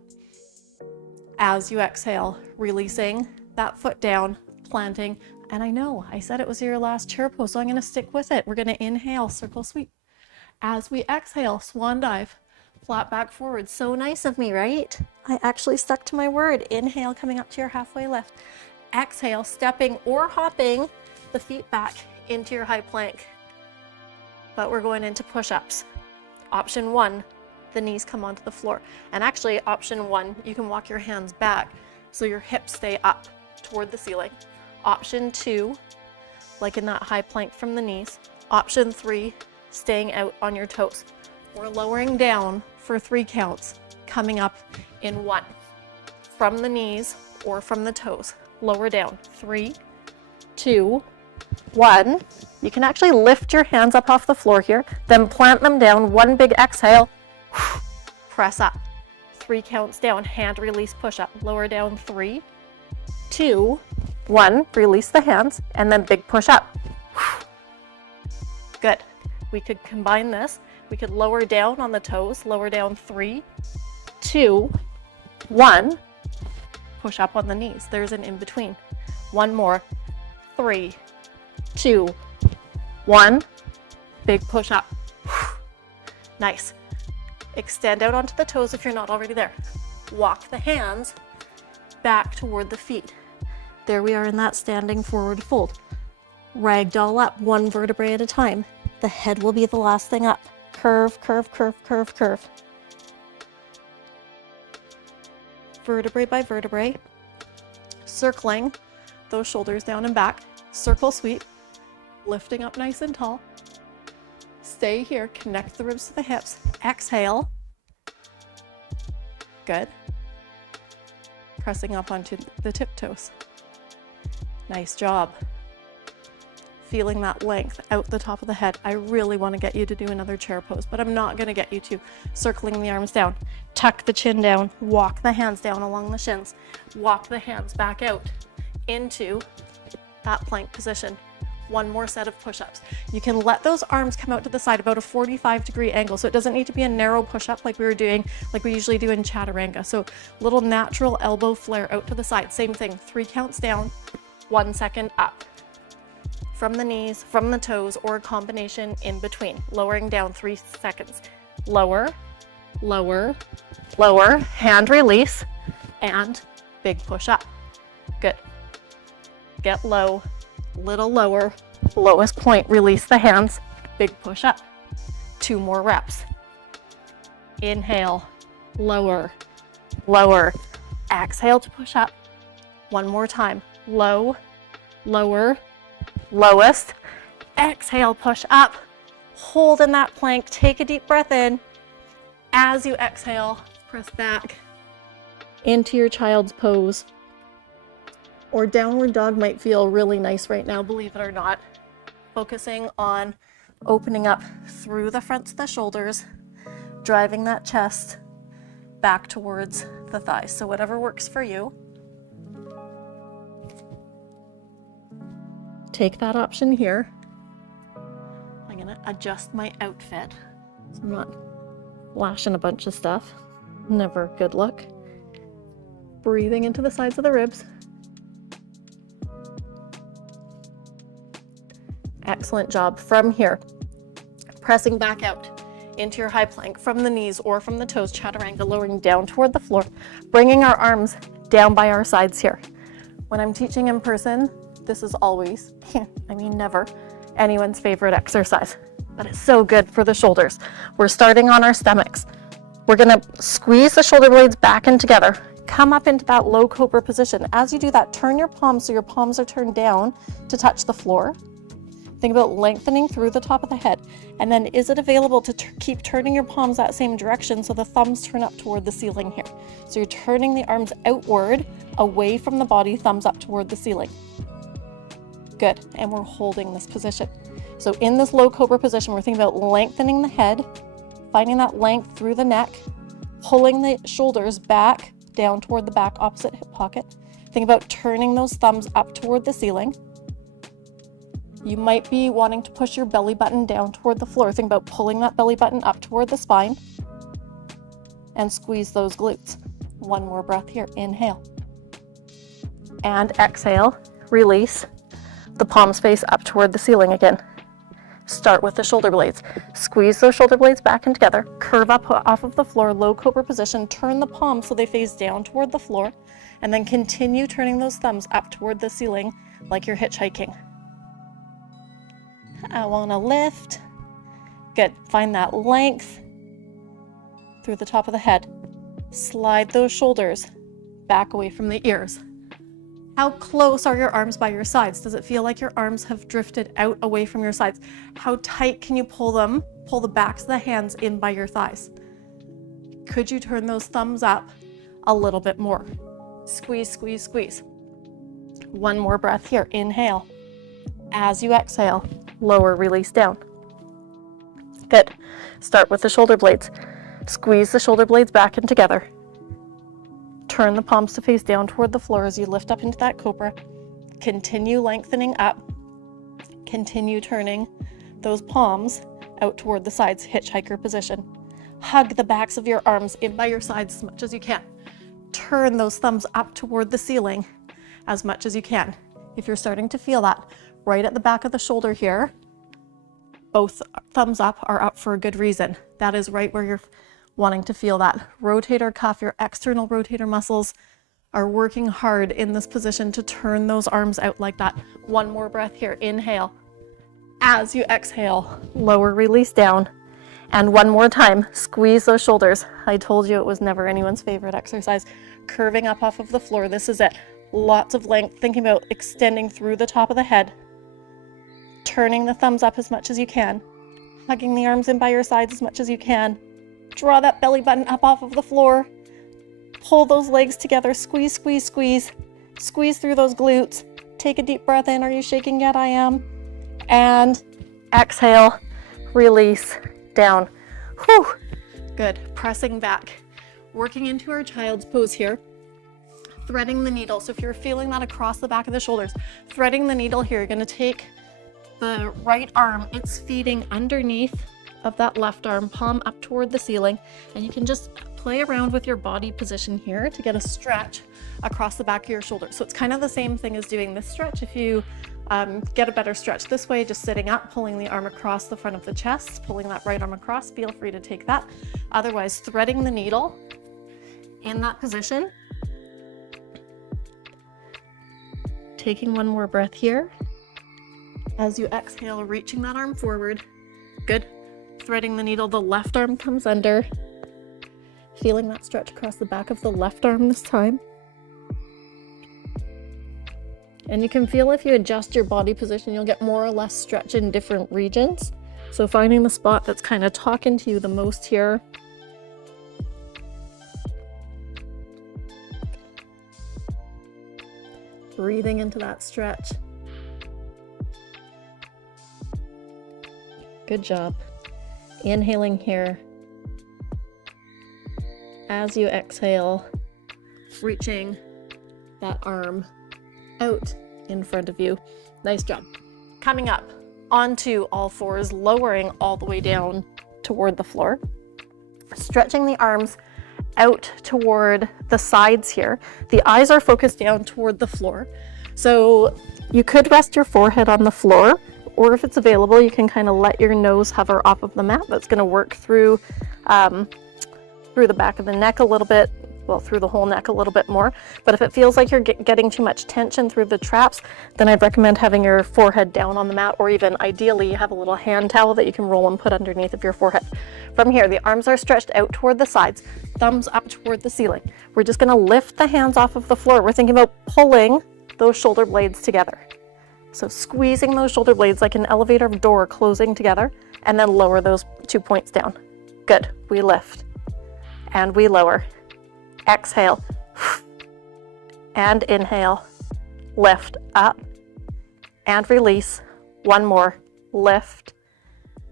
As you exhale, releasing that foot down, planting. And I know I said it was your last chair pose, so I'm going to stick with it. We're going to inhale, circle sweep. As we exhale, swan dive, flat back forward. So nice of me, right? I actually stuck to my word. Inhale, coming up to your halfway lift. Exhale, stepping or hopping the feet back into your high plank. But we're going into push-ups. Option 1, the knees come onto the floor. And actually, option 1, you can walk your hands back so your hips stay up toward the ceiling. Option 2, like in that high plank from the knees. Option 3, staying out on your toes. We're lowering down for 3 counts, coming up in 1. From the knees or from the toes. Lower down. 3, 2, 1. You can actually lift your hands up off the floor here, then plant them down. 1 big exhale. Press up. 3 counts down. Hand release push up. Lower down. 3, 2, 1. Release the hands and then big push up. Good. We could combine this. We could lower down on the toes. Lower down. 3, 2, 1. Push up on the knees. There's an in between. 1 more. 3, 2, 1. Big push up. Nice. Extend out onto the toes if you're not already there. Walk the hands back toward the feet. There we are in that standing forward fold. Ragdoll up, 1 vertebrae at a time. The head will be the last thing up. Curve, curve, curve, curve, curve. Vertebrae by vertebrae. Circling those shoulders down and back. Circle sweep. Lifting up nice and tall. Stay here, connect the ribs to the hips. Exhale. Good. Pressing up onto the tiptoes. Nice job. Feeling that length out the top of the head. I really want to get you to do another chair pose, but I'm not going to get you to. Circling the arms down. Tuck the chin down. Walk the hands down along the shins. Walk the hands back out into that plank position. 1 more set of push-ups. You can let those arms come out to the side about a 45-degree angle, so it doesn't need to be a narrow push-up like we were doing, like we usually do in chaturanga. So little natural elbow flare out to the side. Same thing, 3 counts down, 1 second up. From the knees, from the toes, or a combination in between. Lowering down 3 seconds. Lower, lower, lower, hand release, and big push up. Good. Get low. Little lower, lowest point, release the hands, big push up. 2 more reps. Inhale, lower, lower. Exhale to push up. 1 more time. Low, lower, lowest. Exhale, push up. Hold in that plank. Take a deep breath in. As you exhale, press back into your child's pose. Or downward dog might feel really nice right now, believe it or not. Focusing on opening up through the fronts of the shoulders, driving that chest back towards the thighs. So whatever works for you. Take that option here. I'm gonna adjust my outfit so I'm not flashing a bunch of stuff. Never a good look. Breathing into the sides of the ribs. Excellent job. From here, pressing back out into your high plank from the knees or from the toes, chaturanga, lowering down toward the floor, bringing our arms down by our sides here. When I'm teaching in person, this is always, never, anyone's favorite exercise, but it's so good for the shoulders. We're starting on our stomachs. We're gonna squeeze the shoulder blades back in together. Come up into that low cobra position. As you do that, turn your palms so your palms are turned down to touch the floor. Think about lengthening through the top of the head. And then is it available to keep turning your palms that same direction so the thumbs turn up toward the ceiling here? So you're turning the arms outward, away from the body, thumbs up toward the ceiling. Good, and we're holding this position. So in this low cobra position, we're thinking about lengthening the head, finding that length through the neck, pulling the shoulders back, down toward the back, opposite hip pocket. Think about turning those thumbs up toward the ceiling. You might be wanting to push your belly button down toward the floor. Think about pulling that belly button up toward the spine and squeeze those glutes. 1 more breath here. Inhale. And exhale. Release. The palms face up toward the ceiling again. Start with the shoulder blades. Squeeze those shoulder blades back in together. Curve up off of the floor, low cobra position. Turn the palms so they face down toward the floor. And then continue turning those thumbs up toward the ceiling like you're hitchhiking. I want to lift. Good. Find that length through the top of the head. Slide those shoulders back away from the ears. How close are your arms by your sides? Does it feel like your arms have drifted out away from your sides? How tight can you pull them? Pull the backs of the hands in by your thighs. Could you turn those thumbs up a little bit more? Squeeze, squeeze, squeeze. One more breath here. Inhale. As you exhale, lower, release down. Good. Start with the shoulder blades. Squeeze the shoulder blades back and together. Turn the palms to face down toward the floor as you lift up into that cobra. Continue lengthening up. Continue turning those palms out toward the sides, hitchhiker position. Hug the backs of your arms in by your sides as much as you can. Turn those thumbs up toward the ceiling as much as you can. If you're starting to feel that, right at the back of the shoulder here, both thumbs up are up for a good reason. That is right where you're wanting to feel that. Rotator cuff, your external rotator muscles are working hard in this position to turn those arms out like that. One more breath here. Inhale. As you exhale, lower, release down. And one more time, squeeze those shoulders. I told you it was never anyone's favorite exercise. Curving up off of the floor. This is it. Lots of length, thinking about extending through the top of the head. Turning the thumbs up as much as you can. Hugging the arms in by your sides as much as you can. Draw that belly button up off of the floor. Pull those legs together. Squeeze, squeeze, squeeze. Squeeze through those glutes. Take a deep breath in. Are you shaking yet? I am. And exhale, release, down. Whew. Good. Pressing back. Working into our child's pose here. Threading the needle. So if you're feeling that across the back of the shoulders, threading the needle here, you're going to take the right arm. It's feeding underneath of that left arm, palm up toward the ceiling, and you can just play around with your body position here to get a stretch across the back of your shoulder. So it's kind of the same thing as doing this stretch. If you get a better stretch this way, just sitting up, pulling the arm across the front of the chest, pulling that right arm across, feel free to take that. Otherwise, threading the needle in that position. Taking one more breath here. As you exhale, reaching that arm forward. Good. Threading the needle, the left arm comes under. Feeling that stretch across the back of the left arm this time. And you can feel if you adjust your body position, you'll get more or less stretch in different regions. So finding the spot that's kind of talking to you the most here. Breathing into that stretch. Good job. Inhaling here. As you exhale, reaching that arm out in front of you. Nice job. Coming up onto all fours, lowering all the way down toward the floor. Stretching the arms out toward the sides here. The eyes are focused down toward the floor. So you could rest your forehead on the floor, or if it's available, you can kind of let your nose hover off of the mat. That's going to work through the back of the neck a little bit, well, through the whole neck a little bit more. But if it feels like you're getting too much tension through the traps, then I'd recommend having your forehead down on the mat, or even ideally you have a little hand towel that you can roll and put underneath of your forehead. From here, the arms are stretched out toward the sides, thumbs up toward the ceiling. We're just going to lift the hands off of the floor. We're thinking about pulling those shoulder blades together. So squeezing those shoulder blades like an elevator door closing together, and then lower those 2 points down. Good. We lift and we lower. Exhale and inhale. Lift up and release. One more. Lift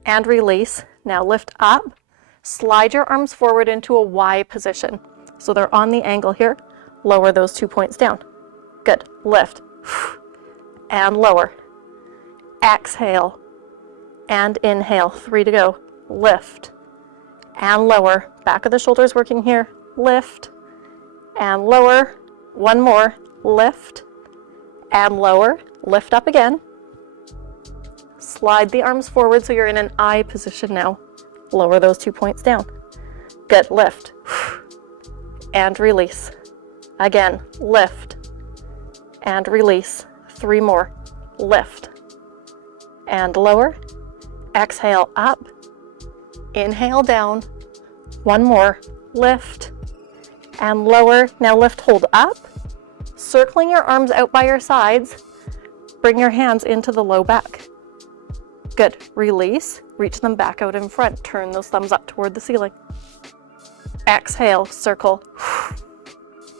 and release. Now lift up. Slide your arms forward into a Y position. So they're on the angle here. Lower those 2 points down. Good. Lift and lower. Exhale and inhale. 3 to go. Lift and lower. Back of the shoulders working here. Lift and lower. One more. Lift and lower. Lift up again. Slide the arms forward so you're in an I position now. Lower those 2 points down. Good. Lift and release. Again. Lift and release. 3 more. Lift and lower. Exhale up. Inhale down. One more. Lift and lower. Now lift, hold up, circling your arms out by your sides. Bring your hands into the low back. Good. Release, reach them back out in front. Turn those thumbs up toward the ceiling. Exhale, circle.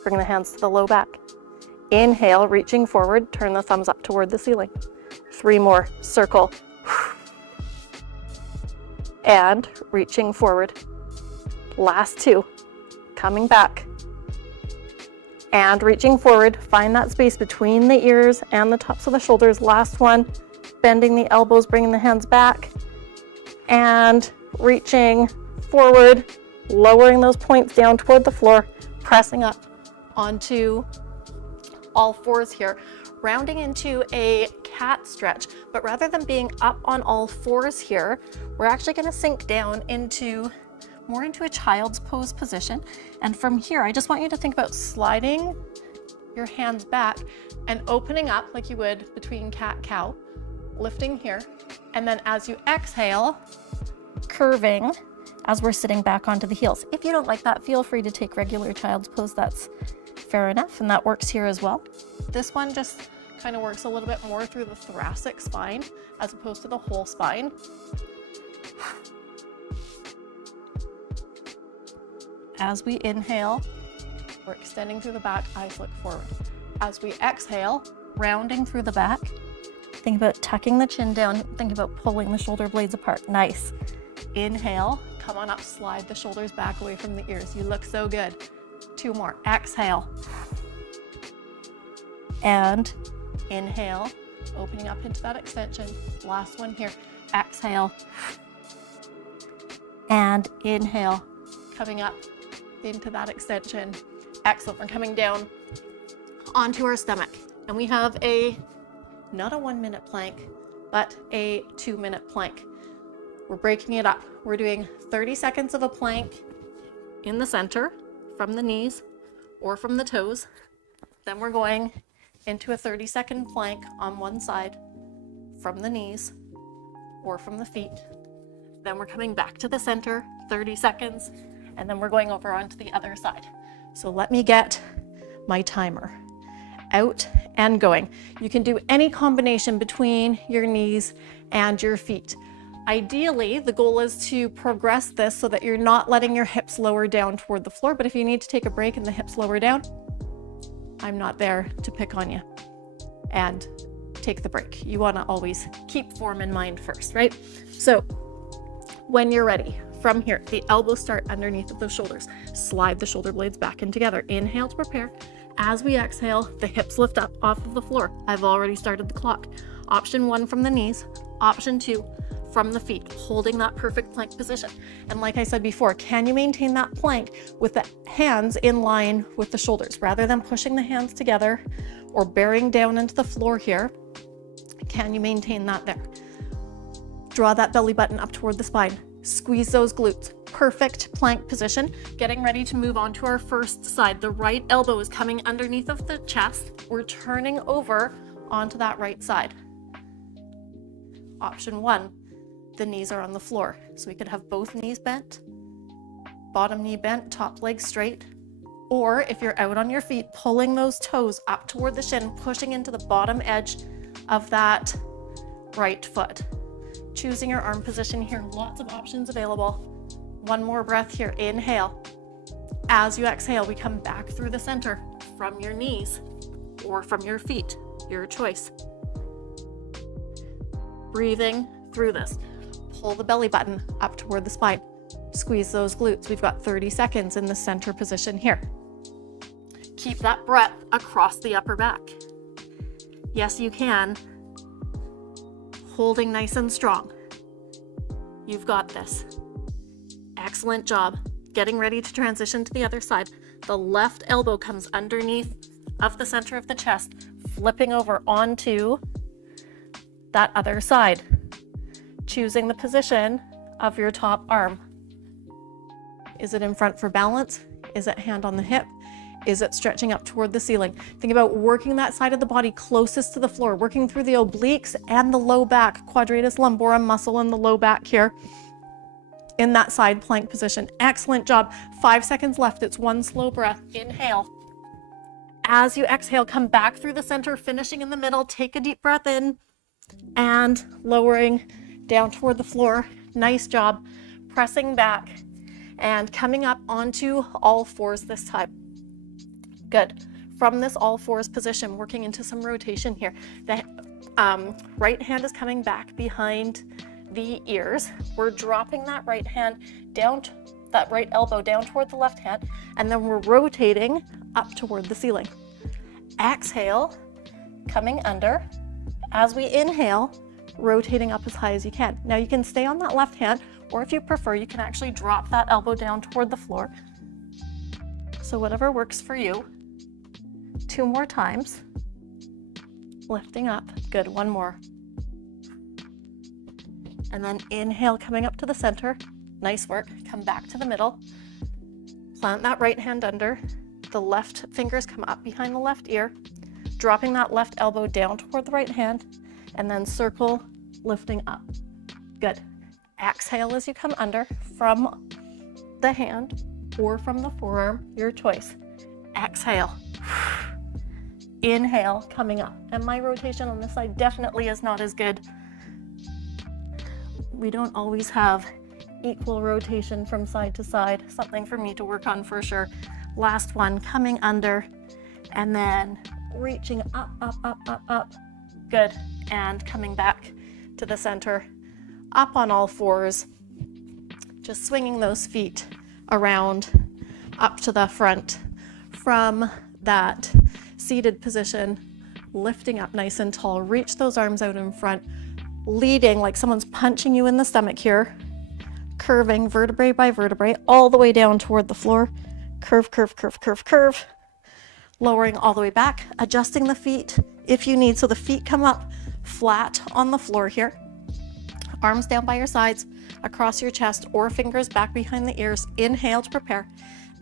Bring the hands to the low back. Inhale, reaching forward, turn the thumbs up toward the ceiling. 3 more, circle. And reaching forward. Last 2, coming back. And reaching forward, find that space between the ears and the tops of the shoulders. Last one, bending the elbows, bringing the hands back. And reaching forward, lowering those points down toward the floor, pressing up onto all fours here, rounding into a cat stretch. But rather than being up on all fours here, we're actually going to sink down more into a child's pose position. And from here, I just want you to think about sliding your hands back and opening up like you would between cat-cow, lifting here. And then as you exhale, curving as we're sitting back onto the heels. If you don't like that, feel free to take regular child's pose. That's fair enough, and that works here as well. This one just kind of works a little bit more through the thoracic spine as opposed to the whole spine. As we inhale, we're extending through the back, eyes look forward. As we exhale, rounding through the back, think about tucking the chin down, think about pulling the shoulder blades apart. Nice. Inhale, come on up, slide the shoulders back away from the ears. You look so good. 2 more. Exhale. And inhale, opening up into that extension. Last one here. Exhale. And inhale, coming up into that extension. Excellent. We're coming down onto our stomach. And we have not a 1-minute plank, but a 2-minute plank. We're breaking it up. We're doing 30 seconds of a plank in the center from the knees or from the toes. Then we're going into a 30-second plank on one side from the knees or from the feet. Then we're coming back to the center, 30 seconds, and then we're going over onto the other side. So let me get my timer out and going. You can do any combination between your knees and your feet. Ideally, the goal is to progress this so that you're not letting your hips lower down toward the floor, but if you need to take a break and the hips lower down, I'm not there to pick on you and take the break. You want to always keep form in mind first, right? So when you're ready, from here, the elbows start underneath of those shoulders. Slide the shoulder blades back in together. Inhale to prepare. As we exhale, the hips lift up off of the floor. I've already started the clock. Option 1 from the knees. Option 2 from the feet, holding that perfect plank position. And like I said before, can you maintain that plank with the hands in line with the shoulders? Rather than pushing the hands together or bearing down into the floor here, can you maintain that there? Draw that belly button up toward the spine. Squeeze those glutes. Perfect plank position. Getting ready to move on to our first side. The right elbow is coming underneath of the chest. We're turning over onto that right side. Option 1, the knees are on the floor. So we could have both knees bent, bottom knee bent, top leg straight. Or if you're out on your feet, pulling those toes up toward the shin, pushing into the bottom edge of that right foot. Choosing your arm position here, lots of options available. One more breath here, inhale. As you exhale, we come back through the center from your knees or from your feet, your choice. Breathing through this. Pull the belly button up toward the spine. Squeeze those glutes. We've got 30 seconds in the center position here. Keep that breath across the upper back. Yes, you can. Holding nice and strong. You've got this. Excellent job. Getting ready to transition to the other side. The left elbow comes underneath of the center of the chest, flipping over onto that other side. Choosing the position of your top arm. Is it in front for balance? Is it hand on the hip? Is it stretching up toward the ceiling? Think about working that side of the body closest to the floor, working through the obliques and the low back, quadratus lumborum muscle in the low back here. in that side plank position. Excellent job. 5 seconds left. It's one slow breath. Inhale. As you exhale, come back through the center, finishing in the middle. Take a deep breath in and lowering down toward the floor. Nice job. Pressing back and coming up onto all fours this time. Good. From this all fours position, working into some rotation here. The right hand is coming back behind the ears. We're dropping that right hand down, that right elbow down toward the left hand, and then we're rotating up toward the ceiling. Exhale, coming under. As we inhale, rotating up as high as you can. Now you can stay on that left hand, or if you prefer, you can actually drop that elbow down toward the floor. So whatever works for you. 2 more times. Lifting up. Good. 1 more. And then inhale, coming up to the center. Nice work. Come back to the middle. Plant that right hand under. The left fingers come up behind the left ear, dropping that left elbow down toward the right hand, and then circle, lifting up. Good. Exhale as you come under from the hand or from the forearm, your choice. Exhale. Inhale, coming up. And my rotation on this side definitely is not as good. We don't always have equal rotation from side to side. Something for me to work on for sure. Last one, coming under and then reaching up, up, up, up, up. Good. And coming back to the center, up on all fours, just swinging those feet around up to the front from that seated position, lifting up nice and tall. Reach those arms out in front, leading like someone's punching you in the stomach here, curving vertebrae by vertebrae all the way down toward the floor. Curve, curve, curve, curve, curve. Lowering all the way back, adjusting the feet if you need. So the feet come up flat on the floor here. Arms down by your sides, across your chest, or fingers back behind the ears. Inhale to prepare.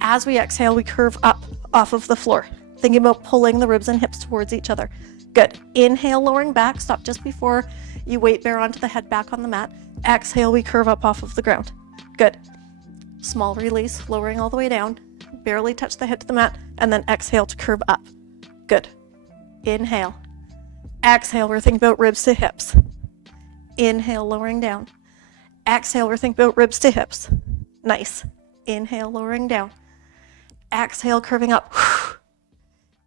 As we exhale, we curve up off of the floor. Thinking about pulling the ribs and hips towards each other. Good. Inhale, lowering back. Stop just before you weight bear onto the head back on the mat. Exhale, we curve up off of the ground. Good. Small release, lowering all the way down. Barely touch the head to the mat, and then exhale to curve up. Good. Inhale. Exhale, we're thinking about ribs to hips. Inhale, lowering down. Exhale, we're thinking about ribs to hips. Nice. Inhale, lowering down. Exhale, curving up.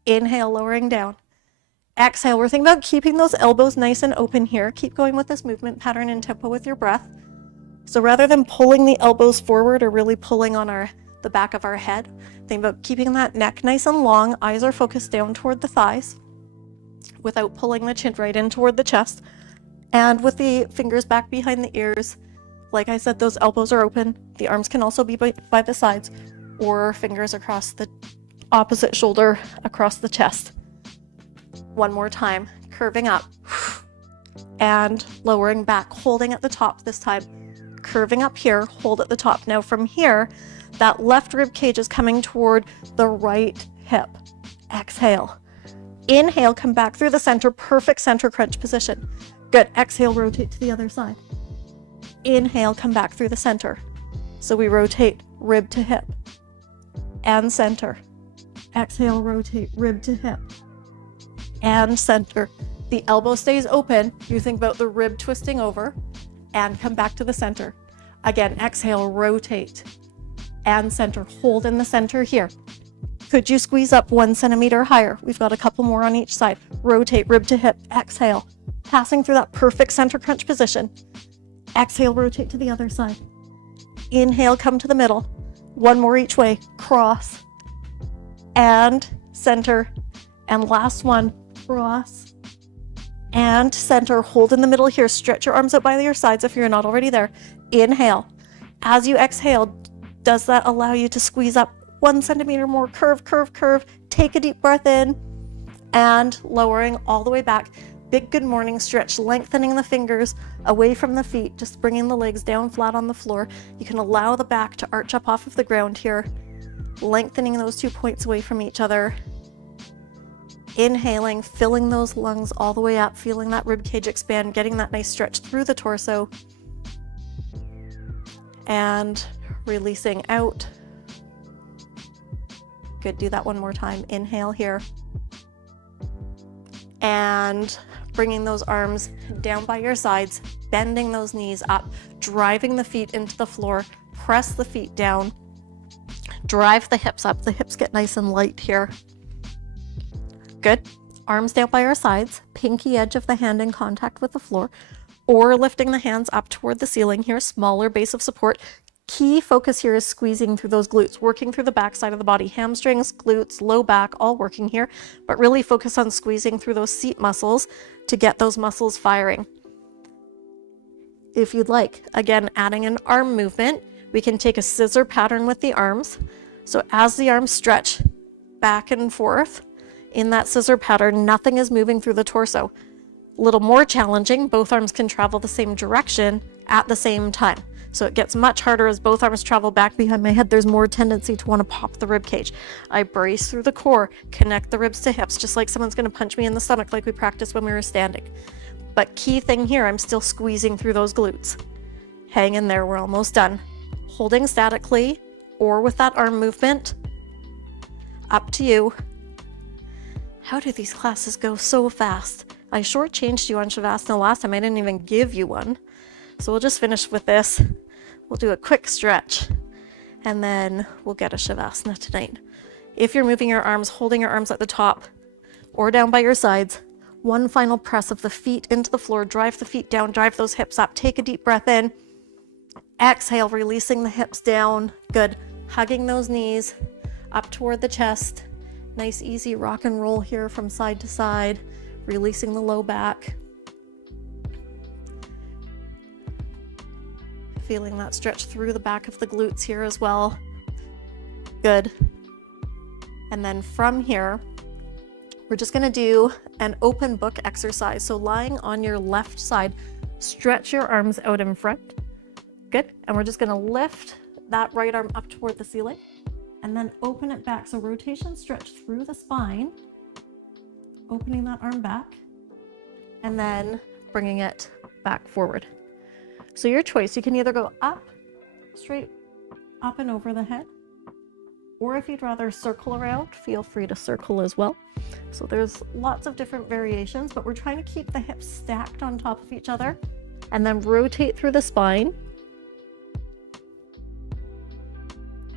Inhale, lowering down. Exhale, we're thinking about keeping those elbows nice and open here. Keep going with this movement pattern and tempo with your breath. So rather than pulling the elbows forward or really pulling on the back of our head, think about keeping that neck nice and long. Eyes are focused down toward the thighs without pulling the chin right in toward the chest. And with the fingers back behind the ears, like I said, those elbows are open. The arms can also be by the sides, or fingers across the opposite shoulder, across the chest. One more time, curving up and lowering back, holding at the top this time. Curving up here, hold at the top. Now from here, that left rib cage is coming toward the right hip. Exhale. Inhale, come back through the center, perfect center crunch position. Good. Exhale, rotate to the other side. Inhale, come back through the center. So we rotate rib to hip and center. Exhale, rotate rib to hip and center. The elbow stays open. You think about the rib twisting over and come back to the center. Again, exhale, rotate and center. Hold in the center here. Could you squeeze up 1 centimeter higher? We've got a couple more on each side. Rotate rib to hip. Exhale, passing through that perfect center crunch position. Exhale, rotate to the other side. Inhale, come to the middle. 1 more each way. Cross and center. And last one, cross and center. Hold in the middle here. Stretch your arms out by your sides if you're not already there. Inhale. As you exhale, does that allow you to squeeze up 1 centimeter more? Curve, curve, curve. Take a deep breath in and lowering all the way back. Big good morning stretch, lengthening the fingers away from the feet, just bringing the legs down flat on the floor. You can allow the back to arch up off of the ground here, lengthening those 2 points away from each other. Inhaling, filling those lungs all the way up, feeling that rib cage expand, getting that nice stretch through the torso. and releasing out. Good, do that one more time. Inhale here. And bringing those arms down by your sides, bending those knees up, driving the feet into the floor, press the feet down, drive the hips up. The hips get nice and light here. Good. Arms down by our sides, pinky edge of the hand in contact with the floor, or lifting the hands up toward the ceiling here, smaller base of support. Key focus here is squeezing through those glutes, working through the back side of the body, hamstrings, glutes, low back, all working here, but really focus on squeezing through those seat muscles to get those muscles firing. If you'd like, again, adding an arm movement, we can take a scissor pattern with the arms. So as the arms stretch back and forth in that scissor pattern, nothing is moving through the torso. A little more challenging, both arms can travel the same direction at the same time. So it gets much harder as both arms travel back behind my head. There's more tendency to want to pop the rib cage. I brace through the core, connect the ribs to hips, just like someone's going to punch me in the stomach like we practiced when we were standing. But key thing here, I'm still squeezing through those glutes. Hang in there, we're almost done. Holding statically or with that arm movement, up to you. How do these classes go so fast? I shortchanged you on Shavasana last time. I didn't even give you one. So we'll just finish with this. We'll do a quick stretch and then we'll get a Shavasana tonight. If you're moving your arms, holding your arms at the top or down by your sides, one final press of the feet into the floor, drive the feet down, drive those hips up, take a deep breath in, exhale, releasing the hips down, good, hugging those knees up toward the chest, nice easy rock and roll here from side to side, releasing the low back. Feeling that stretch through the back of the glutes here as well. Good. And then from here, we're just going to do an open book exercise. So lying on your left side, stretch your arms out in front. Good. And we're just going to lift that right arm up toward the ceiling and then open it back. So rotation, stretch through the spine, opening that arm back and then bringing it back forward. So your choice, you can either go up, straight up and over the head, or if you'd rather circle around, feel free to circle as well. So there's lots of different variations, but we're trying to keep the hips stacked on top of each other and then rotate through the spine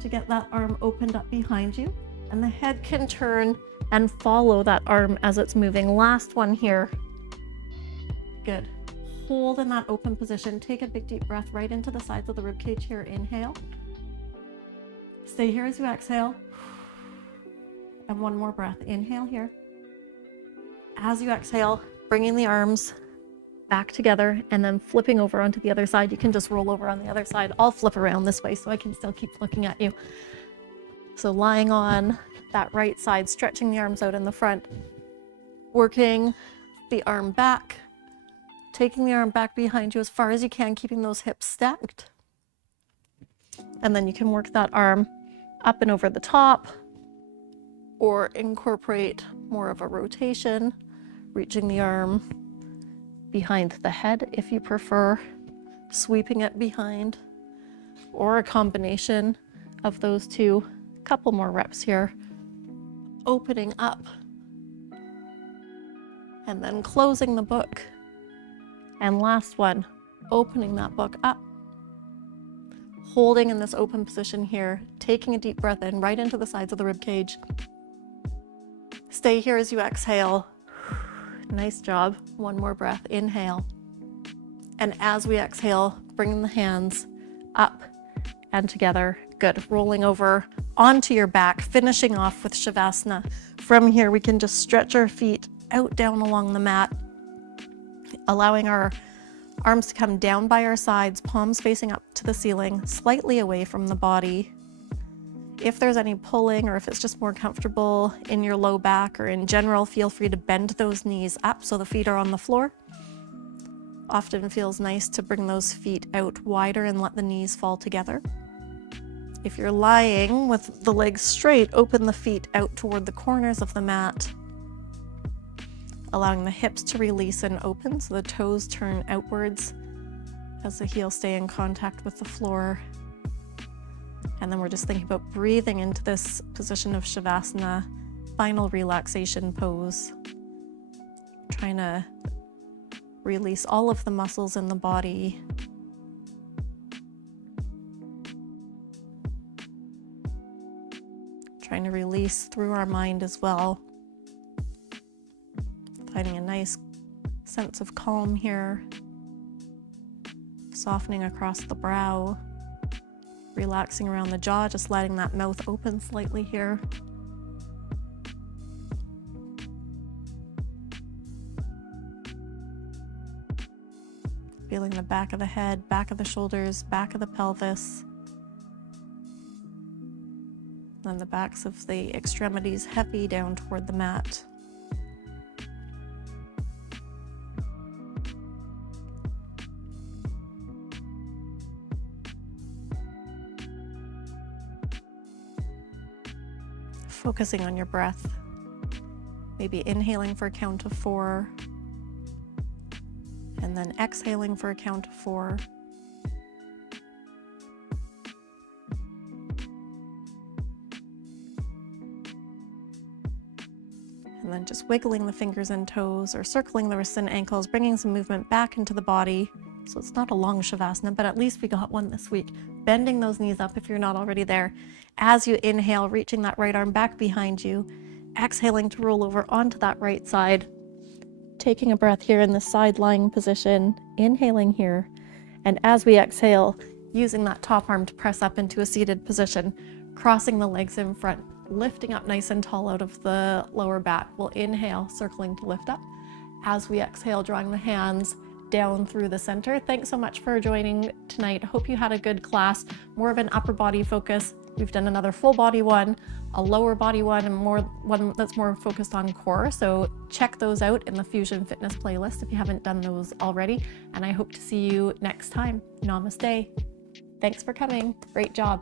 to get that arm opened up behind you. And the head can turn and follow that arm as it's moving. Last one here. Good. Hold in that open position. Take a big deep breath right into the sides of the rib cage here. Inhale. Stay here as you exhale. And one more breath. Inhale here. As you exhale, bringing the arms back together and then flipping over onto the other side. You can just roll over on the other side. I'll flip around this way so I can still keep looking at you. So lying on that right side, stretching the arms out in the front, working the arm back, taking the arm back behind you as far as you can, keeping those hips stacked. And then you can work that arm up and over the top or incorporate more of a rotation, reaching the arm behind the head if you prefer, sweeping it behind, or a combination of those two. Couple more reps here. Opening up and then closing the book. And last one, opening that book up, holding in this open position here, taking a deep breath in right into the sides of the rib cage. Stay here as you exhale. Nice job. One more breath. Inhale. And as we exhale, bringing the hands up and together. Good. Rolling over onto your back, finishing off with Shavasana. From here, we can just stretch our feet out down along the mat, allowing our arms to come down by our sides, palms facing up to the ceiling, slightly away from the body. If there's any pulling or if it's just more comfortable in your low back or in general, feel free to bend those knees up so the feet are on the floor. Often feels nice to bring those feet out wider and let the knees fall together. If you're lying with the legs straight, open the feet out toward the corners of the mat, allowing the hips to release and open so the toes turn outwards as the heels stay in contact with the floor. And then we're just thinking about breathing into this position of Shavasana, final relaxation pose. Trying to release all of the muscles in the body. Trying to release through our mind as well. Finding a nice sense of calm here. Softening across the brow. Relaxing around the jaw, just letting that mouth open slightly here. Feeling the back of the head, back of the shoulders, back of the pelvis. And the backs of the extremities heavy down toward the mat. Focusing on your breath. Maybe inhaling for a count of 4. And then exhaling for a count of 4. And then just wiggling the fingers and toes or circling the wrists and ankles, bringing some movement back into the body. So it's not a long Shavasana, but at least we got one this week. Bending those knees up if you're not already there. As you inhale, reaching that right arm back behind you. Exhaling to roll over onto that right side. Taking a breath here in the side lying position. Inhaling here. And as we exhale, using that top arm to press up into a seated position. Crossing the legs in front. Lifting up nice and tall out of the lower back. We'll inhale, circling to lift up. As we exhale, drawing the hands down through the center. Thanks so much for joining tonight. Hope you had a good class. More of an upper body focus. We've done another full body one, a lower body one, and one that's more focused on core. So check those out in the Fusion Fitness playlist if you haven't done those already. And I hope to see you next time. Namaste. Thanks for coming. Great job.